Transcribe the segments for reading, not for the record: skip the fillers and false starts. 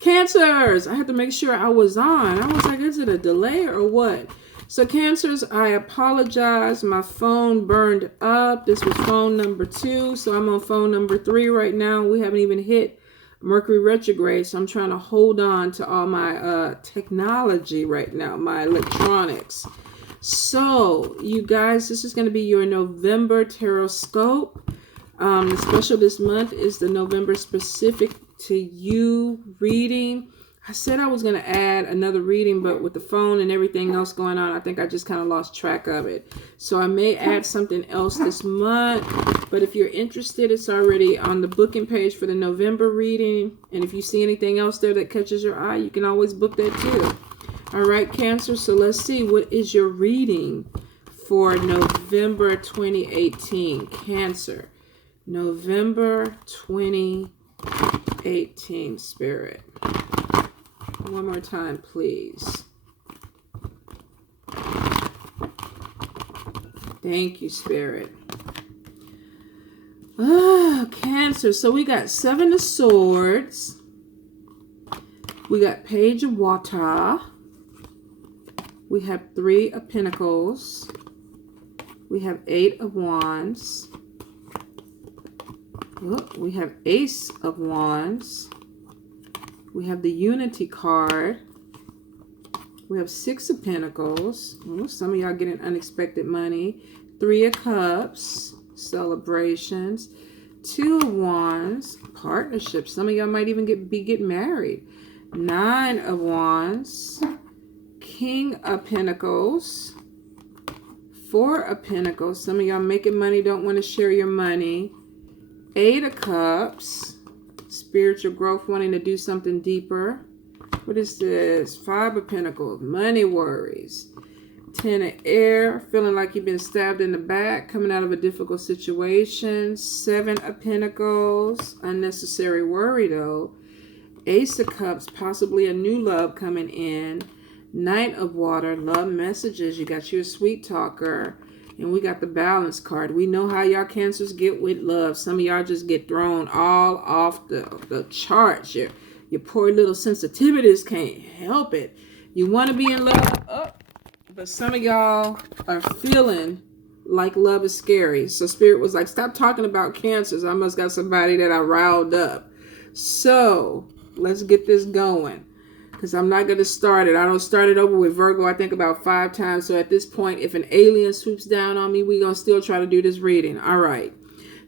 Cancers, I had to make sure I was on. I was like, is it a delay or what? So Cancers, I apologize. My phone burned up. This was phone number 2. So I'm on phone number 3 right now. We haven't even hit Mercury retrograde. So I'm trying to hold on to all my technology right now, my electronics. So you guys, this is going to be your November Tarotscope. The special this month is the November specific to you reading. I said I was going to add another reading, but with the phone and everything else going on, I think I just kind of lost track of it. So I may add something else this month, but if you're interested, it's already on the booking page for the November reading. And if you see anything else there that catches your eye, you can always book that too. All right, Cancer, so let's see. What is your reading for November 2018? Cancer. November 2018, Spirit. One more time, please. Thank you, Spirit. Oh, Cancer. So we got 7 of Swords. We got Page of Water. We have 3 of Pentacles. We have 8 of Wands. Oh, we have Ace of Wands. We have the Unity card. We have 6 of Pentacles. Oh, some of y'all getting unexpected money. 3 of Cups. Celebrations. 2 of Wands. Partnerships. Some of y'all might even be getting married. 9 of Wands. King of Pentacles. 4 of Pentacles. Some of y'all making money, don't want to share your money. 8 of Cups. Spiritual growth, wanting to do something deeper. What is this? 5 of Pentacles. Money worries. 10 of Air. Feeling like you've been stabbed in the back. Coming out of a difficult situation. 7 of Pentacles. Unnecessary worry though. Ace of Cups. Possibly a new love coming in. Knight of Water. Love messages. You got your sweet talker. And we got the Balance card. We know how y'all Cancers get with love. Some of y'all just get thrown all off the charts. Your poor little sensitivities can't help it. You want to be in love, but some of y'all are feeling like love is scary. So Spirit was like, stop talking about Cancers. I must got somebody that I riled up. So let's get this going. Because I'm not going to start it. I don't start it over with Virgo, I think about 5 times. So at this point, if an alien swoops down on me, we're going to still try to do this reading. All right.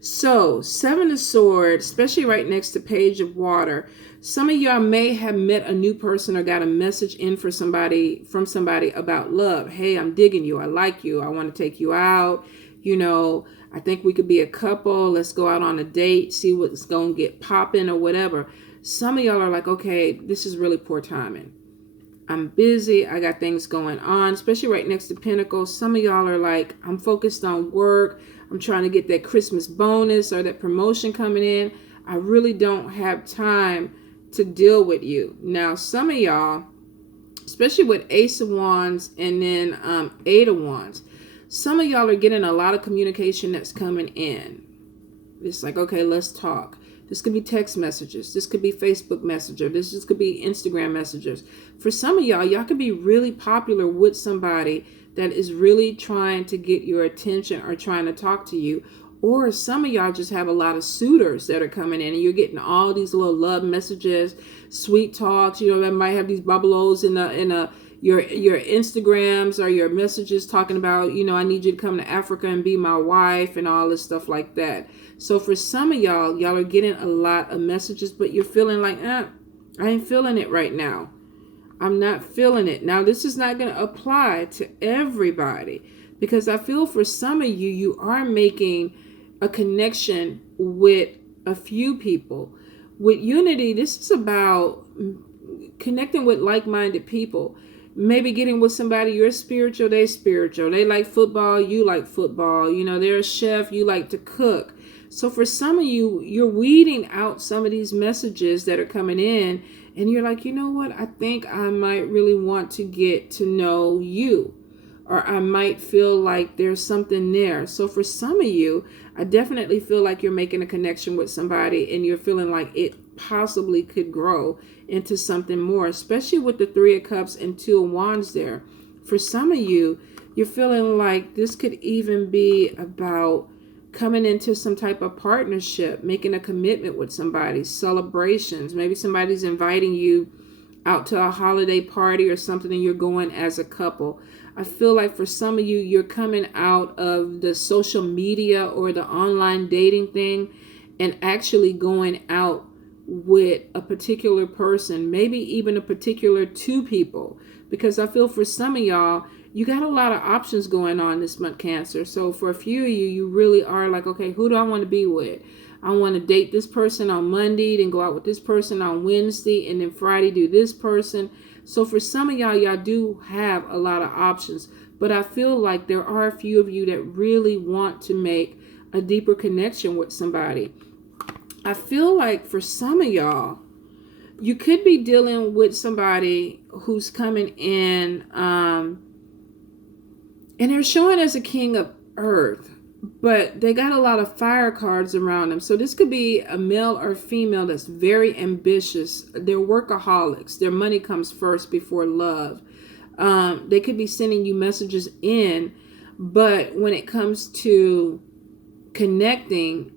So 7 of Swords, especially right next to Page of Water. Some of y'all may have met a new person or got a message in from somebody about love. Hey, I'm digging you. I like you. I want to take you out. You know, I think we could be a couple. Let's go out on a date, see what's going to get popping or whatever. Some of y'all are like, okay, this is really poor timing. I'm busy. I got things going on, especially right next to Pentacles. Some of y'all are like, I'm focused on work. I'm trying to get that Christmas bonus or that promotion coming in. I really don't have time to deal with you. Now, some of y'all, especially with Ace of Wands and then 8 of Wands, some of y'all are getting a lot of communication that's coming in. It's like, okay, let's talk. This could be text messages. This could be Facebook Messenger. This could be Instagram messages. For some of y'all could be really popular with somebody that is really trying to get your attention or trying to talk to you. Or some of y'all just have a lot of suitors that are coming in and you're getting all these little love messages, sweet talks. You know, that might have these bubbles in your Instagrams or your messages talking about, you know, I need you to come to Africa and be my wife and all this stuff like that. So for some of y'all are getting a lot of messages, but you're feeling like, I ain't feeling it right now. I'm not feeling it. Now, this is not going to apply to everybody because I feel for some of you, you are making a connection with a few people. With Unity, this is about connecting with like-minded people. Maybe getting with somebody, you're spiritual, they spiritual. They like football, you like football. You know, they're a chef, you like to cook. So for some of you, you're weeding out some of these messages that are coming in and you're like, you know what? I think I might really want to get to know you, or I might feel like there's something there. So for some of you, I definitely feel like you're making a connection with somebody and you're feeling like it possibly could grow into something more, especially with the Three of Cups and Two of Wands there. For some of you, you're feeling like this could even be about coming into some type of partnership, making a commitment with somebody, celebrations. Maybe somebody's inviting you out to a holiday party or something and you're going as a couple. I feel like for some of you, you're coming out of the social media or the online dating thing and actually going out with a particular person, maybe even a particular two people. Because I feel for some of y'all, you got a lot of options going on this month, Cancer. So for a few of you, you really are like, okay, who do I want to be with? I want to date this person on Monday, then go out with this person on Wednesday, and then Friday do this person. So for some of y'all do have a lot of options. But I feel like there are a few of you that really want to make a deeper connection with somebody. I feel like for some of y'all, you could be dealing with somebody who's coming in, and they're showing as a king of earth, but they got a lot of fire cards around them. So this could be a male or female that's very ambitious. They're workaholics. Their money comes first before love. They could be sending you messages in, but when it comes to connecting,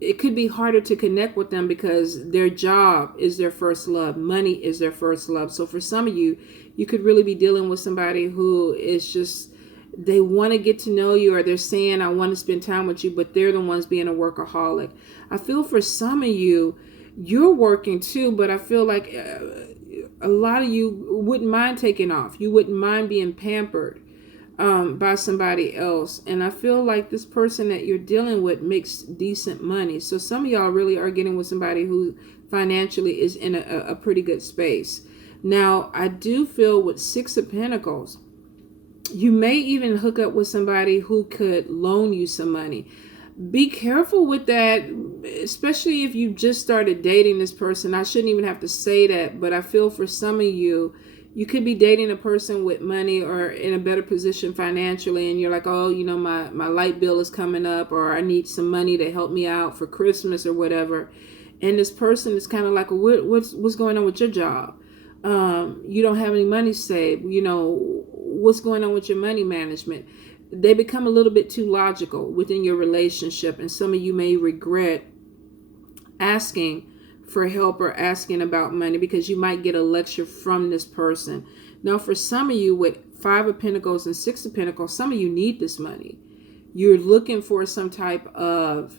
it could be harder to connect with them because their job is their first love. Money is their first love. So for some of you, you could really be dealing with somebody who is just, they want to get to know you, or they're saying, I want to spend time with you, but they're the ones being a workaholic. I feel for some of you, you're working too, but I feel like a lot of you wouldn't mind taking off. You wouldn't mind being pampered by somebody else. And I feel like this person that you're dealing with makes decent money. So some of y'all really are getting with somebody who financially is in a pretty good space. Now, I do feel with Six of Pentacles, you may even hook up with somebody who could loan you some money. Be careful with that, especially if you just started dating this person. I shouldn't even have to say that, but I feel for some of you, you could be dating a person with money or in a better position financially, and you're like, oh, you know, my light bill is coming up, or I need some money to help me out for Christmas or whatever. And this person is kind of like, what's going on with your job? You don't have any money saved. You know, what's going on with your money management? They become a little bit too logical within your relationship, and some of you may regret asking for help or asking about money because you might get a lecture from this person. Now, for some of you with Five of Pentacles and Six of Pentacles, some of you need this money. You're looking for some type of,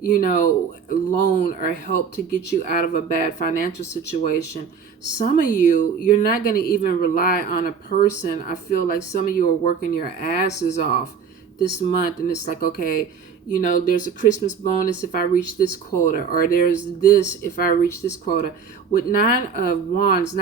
you know, loan or help to get you out of a bad financial situation. Some of you, you're not going to even rely on a person. I feel like some of you are working your asses off this month, and it's like, okay, you know, there's a Christmas bonus if I reach this quota, or there's this if I reach this quota. With Nine of Wands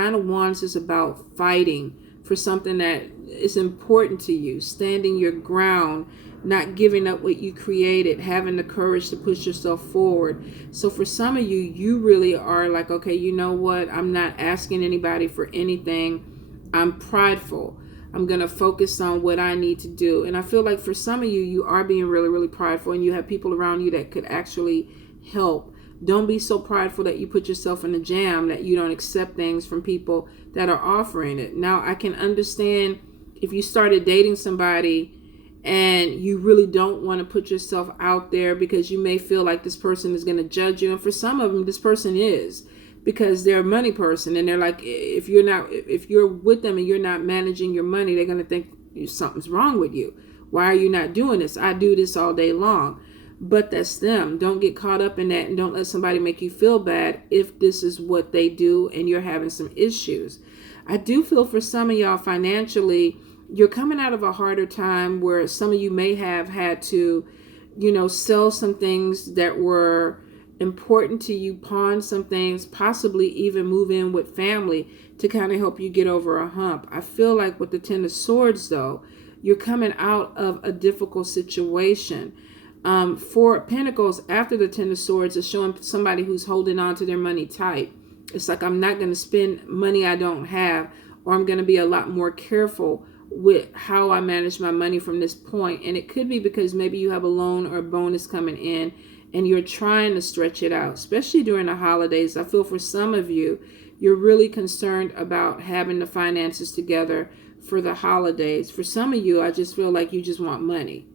is about fighting for something that is important to you, standing your ground, not giving up what you created, having the courage to push yourself forward. So for some of you, you really are like, okay, you know what? I'm not asking anybody for anything. I'm prideful. I'm going to focus on what I need to do. And I feel like for some of you, you are being really, really prideful, and you have people around you that could actually help. Don't be so prideful that you put yourself in a jam that you don't accept things from people that are offering it. Now, I can understand if you started dating somebody and you really don't want to put yourself out there because you may feel like this person is going to judge you. And for some of them, this person is, because they're a money person, and they're like, if you're with them and you're not managing your money, they're going to think something's wrong with you. Why are you not doing this? I do this all day long. But that's them. Don't get caught up in that, and don't let somebody make you feel bad if this is what they do and you're having some issues. I do feel for some of y'all financially, you're coming out of a harder time where some of you may have had to, you know, sell some things that were important to you, pawn some things, possibly even move in with family to kind of help you get over a hump. I feel like with the Ten of Swords, though, you're coming out of a difficult situation. Four of Pentacles after the Ten of Swords is showing somebody who's holding on to their money tight. It's like, I'm not going to spend money I don't have, or I'm going to be a lot more careful with how I manage my money from this point. And it could be because maybe you have a loan or a bonus coming in, and you're trying to stretch it out, especially during the holidays. I feel for some of you, you're really concerned about having the finances together for the holidays. For some of you, I just feel like you just want money.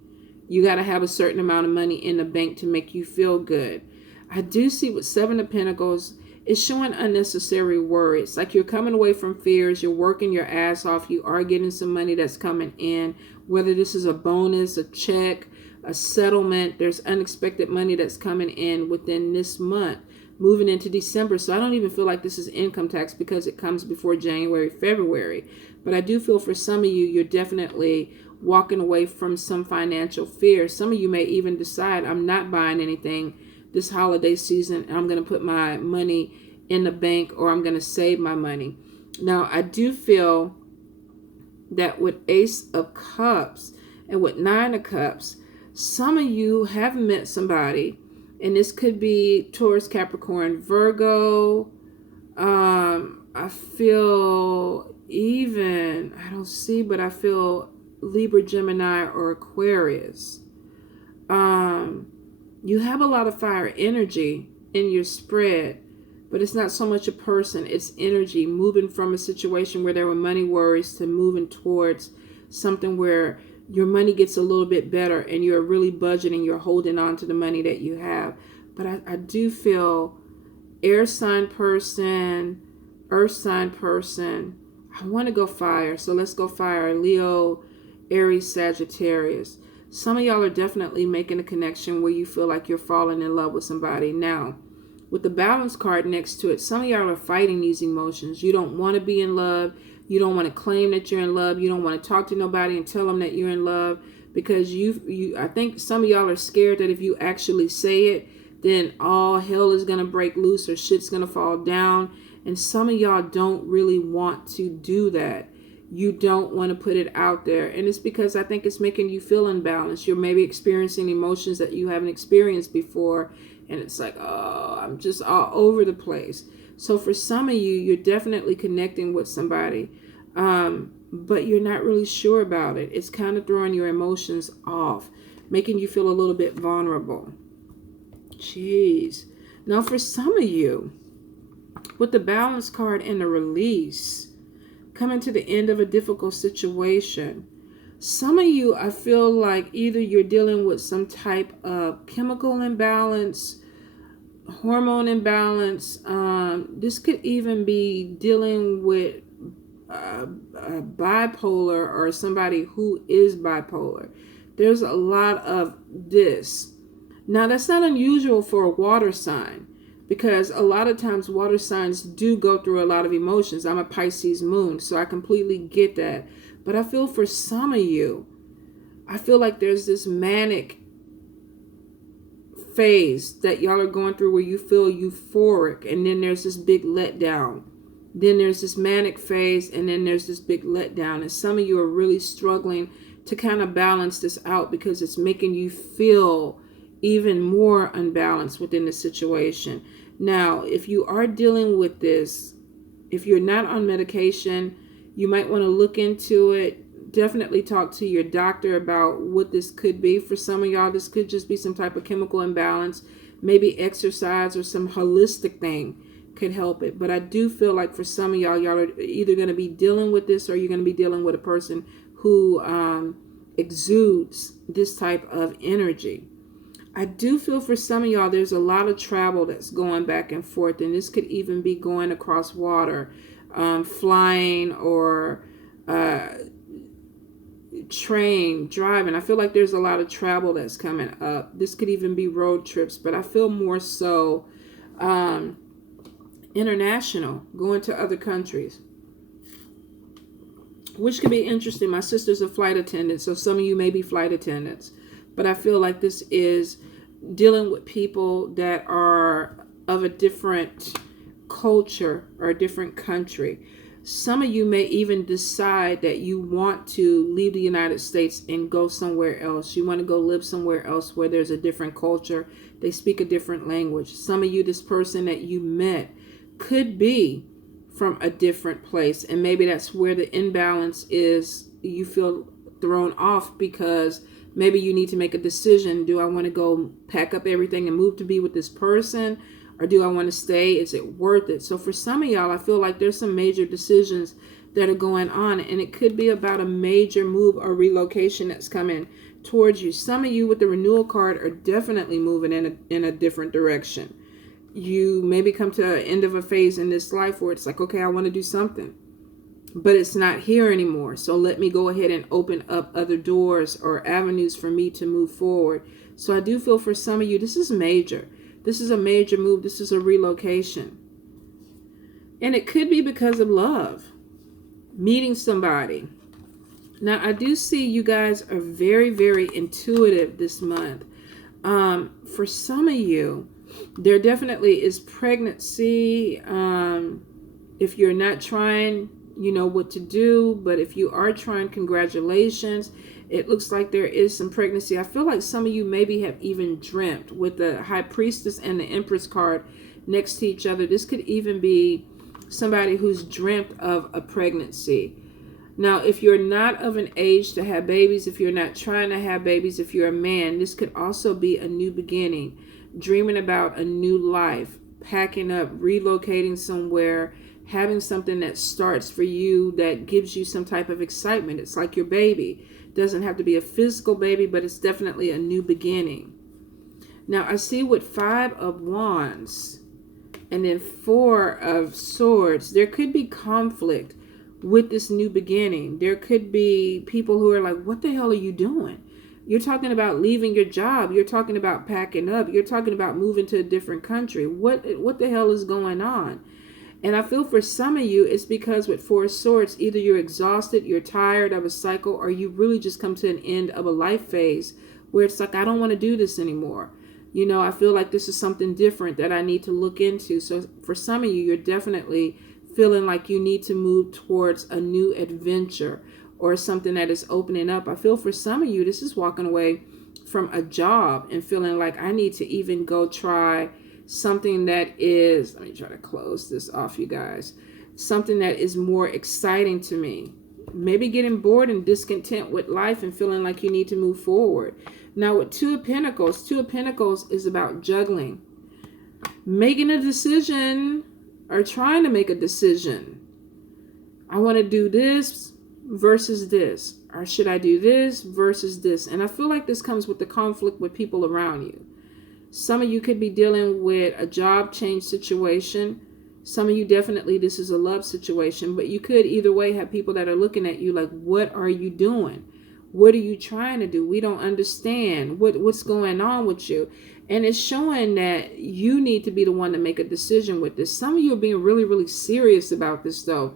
You got to have a certain amount of money in the bank to make you feel good. I do see with Seven of Pentacles, it's showing unnecessary worry. It's like you're coming away from fears. You're working your ass off. You are getting some money that's coming in, whether this is a bonus, a check, a settlement. There's unexpected money that's coming in within this month, moving into December. So I don't even feel like this is income tax because it comes before January, February. But I do feel for some of you, you're definitely walking away from some financial fear. Some of you may even decide, I'm not buying anything this holiday season. I'm going to put my money in the bank, or I'm going to save my money. Now, I do feel that with Ace of Cups and with Nine of Cups, some of you have met somebody, and this could be Taurus, Capricorn, Virgo. I feel even, I don't see, but I feel Libra, Gemini, or Aquarius. You have a lot of fire energy in your spread, but it's not so much a person, it's energy moving from a situation where there were money worries to moving towards something where your money gets a little bit better and you're really budgeting, you're holding on to the money that you have. But I do feel air sign person, earth sign person. I want to go fire, so let's go fire. Leo, Aries, Sagittarius. Some of y'all are definitely making a connection where you feel like you're falling in love with somebody. Now, with the balance card next to it, some of y'all are fighting these emotions. You don't want to be in love. You don't want to claim that you're in love. You don't want to talk to nobody and tell them that you're in love because I think some of y'all are scared that if you actually say it, then all hell is going to break loose or shit's going to fall down. And some of y'all don't really want to do that. You don't want to put it out there. And it's because I think it's making you feel imbalanced. You're maybe experiencing emotions that you haven't experienced before. And it's like, oh, I'm just all over the place. So for some of you, you're definitely connecting with somebody, but you're not really sure about it. It's kind of throwing your emotions off, making you feel a little bit vulnerable. Jeez. Now for some of you, with the balance card and the release, coming to the end of a difficult situation, some of you, I feel like either you're dealing with some type of chemical imbalance, hormone imbalance. This could even be dealing with bipolar or somebody who is bipolar. There's a lot of this. Now, that's not unusual for a water sign because a lot of times water signs do go through a lot of emotions. I'm a Pisces moon, so I completely get that. But I feel for some of you, I feel like there's this manic phase that y'all are going through where you feel euphoric, and then there's this big letdown. Then there's this manic phase, and then there's this big letdown. And some of you are really struggling to kind of balance this out because it's making you feel even more unbalanced within the situation. Now, if you are dealing with this, if you're not on medication, you might want to look into it. Definitely talk to your doctor about what this could be. For some of y'all, this could just be some type of chemical imbalance. Maybe exercise or some holistic thing could help it. But I do feel like for some of y'all, y'all are either going to be dealing with this or you're going to be dealing with a person who exudes this type of energy. I do feel for some of y'all, there's a lot of travel that's going back and forth. And this could even be going across water, flying or train, driving. I feel like there's a lot of travel that's coming up. This could even be road trips, but I feel more so international, going to other countries, which could be interesting. My sister's a flight attendant, so some of you may be flight attendants, but I feel like this is dealing with people that are of a different culture or a different country. Some of you may even decide that you want to leave the United States and go somewhere else. You want to go live somewhere else where there's a different culture. They speak a different language. Some of you, this person that you met could be from a different place. And maybe that's where the imbalance is. You feel thrown off because Maybe you need to make a decision. Do I want to go pack up everything and move to be with this person? Or do I want to stay? Is it worth it? So for some of y'all, I feel like there's some major decisions that are going on. And it could be about a major move or relocation that's coming towards you. Some of you with the renewal card are definitely moving in a different direction. You maybe come to an end of a phase in this life where it's like, okay, I want to do something, but it's not here anymore. So let me go ahead and open up other doors or avenues for me to move forward. So I do feel for some of you, this is major. This is a major move. This is a relocation. And it could be because of love, meeting somebody. Now, I do see you guys are very, very intuitive this month. For some of you, there definitely is pregnancy. If you're not trying, you know what to do. But if you are trying, congratulations. It looks like there is some pregnancy. I feel like some of you maybe have even dreamt with the High Priestess and the Empress card next to each other. This could even be somebody who's dreamt of a pregnancy. Now, if you're not of an age to have babies, if you're not trying to have babies, if you're a man, this could also be a new beginning, dreaming about a new life, packing up, relocating somewhere, having something that starts for you that gives you some type of excitement. It's like your baby. It doesn't have to be a physical baby, but it's definitely a new beginning. Now, I see with 5 of Wands and then 4 of Swords, there could be conflict with this new beginning. There could be people who are like, what the hell are you doing? You're talking about leaving your job. You're talking about packing up. You're talking about moving to a different country. What the hell is going on? And I feel for some of you, it's because with 4 of Swords, either you're exhausted, you're tired of a cycle, or you really just come to an end of a life phase where it's like, I don't want to do this anymore. You know, I feel like this is something different that I need to look into. So for some of you, you're definitely feeling like you need to move towards a new adventure or something that is opening up. I feel for some of you, this is walking away from a job and feeling like I need to even go try something that is, let me try to close this off, you guys, something that is more exciting to me. Maybe getting bored and discontent with life and feeling like you need to move forward. Now with 2 of Pentacles, 2 of Pentacles is about juggling, making a decision or trying to make a decision. I want to do this versus this, or should I do this versus this? And I feel like this comes with the conflict with people around you. Some of you could be dealing with a job change situation. Some of you definitely, this is a love situation, but you could either way have people that are looking at you like, what are you doing? What are you trying to do? We don't understand what's going on with you. And it's showing that you need to be the one to make a decision with this. Some of you are being really, really serious about this though,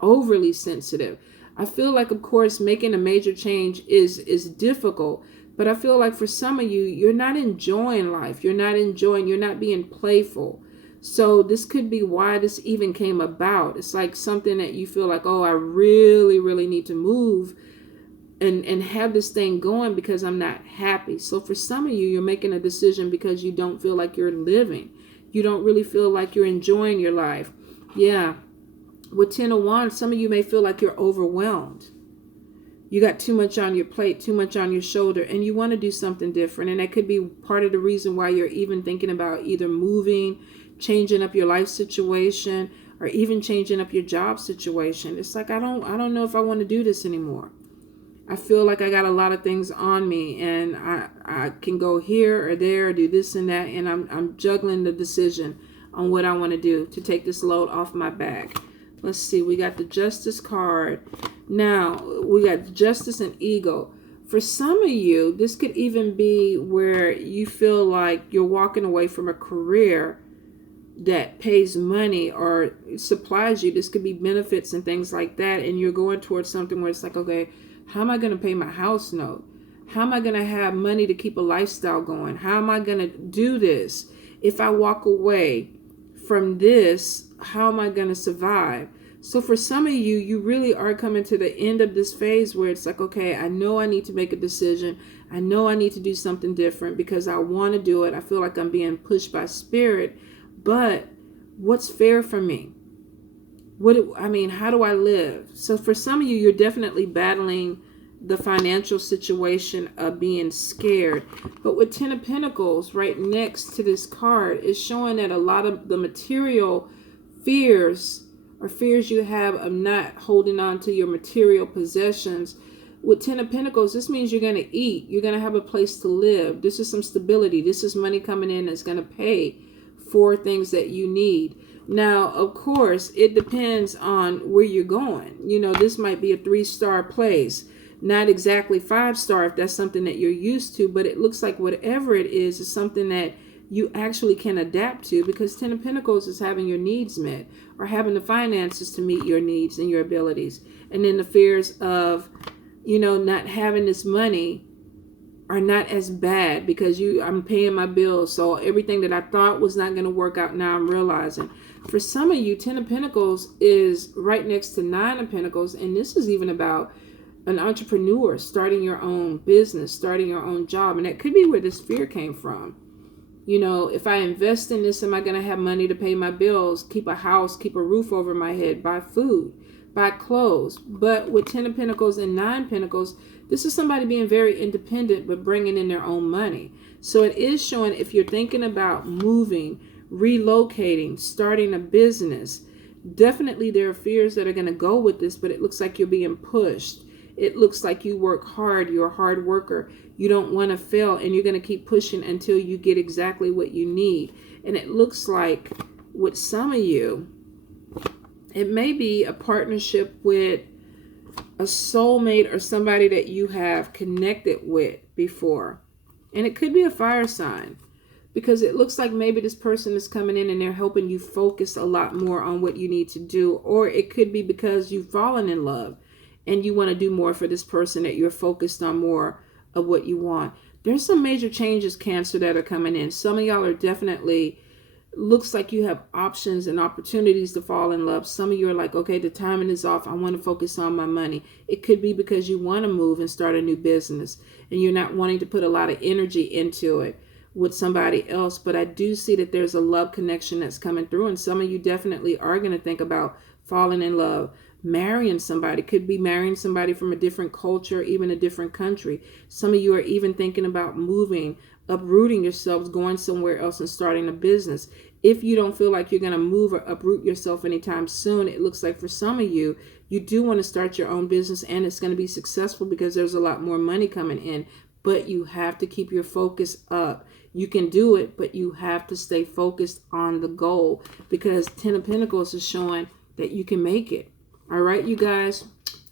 overly sensitive. I feel like, of course, making a major change is difficult, but I feel like for some of you, you're not enjoying life. You're not being playful. So this could be why this even came about. It's like something that you feel like, oh, I really, really need to move and have this thing going because I'm not happy. So for some of you, you're making a decision because you don't feel like you're living. You don't really feel like you're enjoying your life. Yeah. With 10 of Wands, some of you may feel like you're overwhelmed. You got too much on your plate, too much on your shoulder, and you want to do something different. And that could be part of the reason why you're even thinking about either moving, changing up your life situation, or even changing up your job situation. It's like, I don't know if I want to do this anymore. I feel like I got a lot of things on me, and I can go here or there or do this and that, and I'm juggling the decision on what I want to do to take this load off my back. Let's see, we got the Justice card. Now, we got Justice and Ego. For some of you, this could even be where you feel like you're walking away from a career that pays money or supplies you. This could be benefits and things like that, and you're going towards something where it's like, okay, how am I going to pay my house note? How am I going to have money to keep a lifestyle going? How am I going to do this? If I walk away from this, how am I going to survive? So for some of you, you really are coming to the end of this phase where it's like, okay, I know I need to make a decision. I know I need to do something different because I want to do it. I feel like I'm being pushed by spirit, but what's fair for me? How do I live? So for some of you, you're definitely battling the financial situation of being scared. But with Ten of Pentacles right next to this card is showing that a lot of the material fears or fears you have of not holding on to your material possessions. With Ten of Pentacles, this means you're going to eat. You're going to have a place to live. This is some stability. This is money coming in that's going to pay for things that you need. Now, of course, it depends on where you're going. You know, this might be a 3-star place. Not exactly 5-star if that's something that you're used to, but it looks like whatever it is something that you actually can adapt to, because Ten of Pentacles is having your needs met or having the finances to meet your needs and your abilities. And then the fears of, you know, not having this money are not as bad because I'm paying my bills. So everything that I thought was not going to work out, now I'm realizing. For some of you, Ten of Pentacles is right next to Nine of Pentacles. And this is even about an entrepreneur, starting your own business, starting your own job. And that could be where this fear came from. You know, if I invest in this, am I going to have money to pay my bills, keep a house, keep a roof over my head, buy food, buy clothes? But with Ten of Pentacles and Nine Pentacles, this is somebody being very independent, but bringing in their own money. So it is showing if you're thinking about moving, relocating, starting a business, definitely there are fears that are going to go with this, but it looks like you're being pushed. It looks like you work hard. You're a hard worker. You don't want to fail, and you're going to keep pushing until you get exactly what you need. And it looks like with some of you, it may be a partnership with a soulmate or somebody that you have connected with before. And it could be a fire sign, because it looks like maybe this person is coming in and they're helping you focus a lot more on what you need to do. Or it could be because you've fallen in love and you want to do more for this person, that you're focused on more of what you want. There's some major changes, Cancer, that are coming in. Some of y'all are definitely, looks like you have options and opportunities to fall in love. Some of you are like, okay, the timing is off. I want to focus on my money. It could be because you want to move and start a new business and you're not wanting to put a lot of energy into it with somebody else. But I do see that there's a love connection that's coming through, and some of you definitely are going to think about falling in love. Marrying somebody, could be marrying somebody from a different culture, even a different country. Some of you are even thinking about moving, uprooting yourselves, going somewhere else and starting a business. If you don't feel like you're going to move or uproot yourself anytime soon, it looks like for some of you, you do want to start your own business, and it's going to be successful because there's a lot more money coming in. But you have to keep your focus up. You can do it, but you have to stay focused on the goal, because Ten of Pentacles is showing that you can make it. All right, you guys.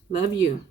Love you.